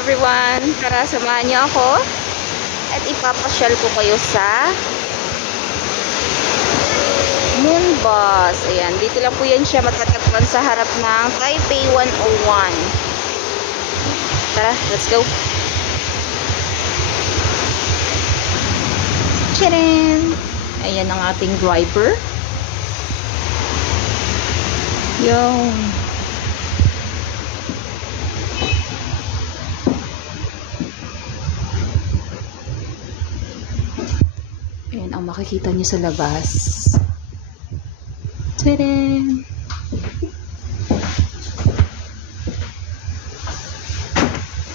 everyone! Tara, samahan niyo ako at ipapasyal ko kayo sa Moon Bus. Ayan, dito lang po yan siya matatagpuan sa harap ng Taipei 101. Tara, let's go! Tcharam! Ayan ang ating driver. Yung ayan ang makikita niyo sa labas. Tadam!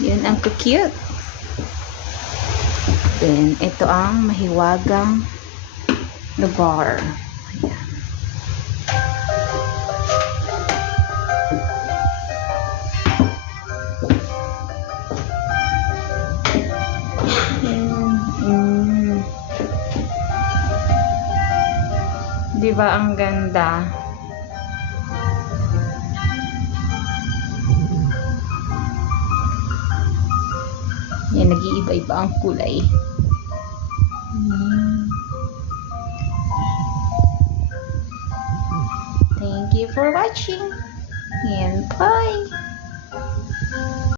Yan ang cute. Then, ito ang mahiwagang lugar. Ayan. Diba ang ganda? Yan, nag-iiba-iba ang kulay. Thank you for watching. And bye!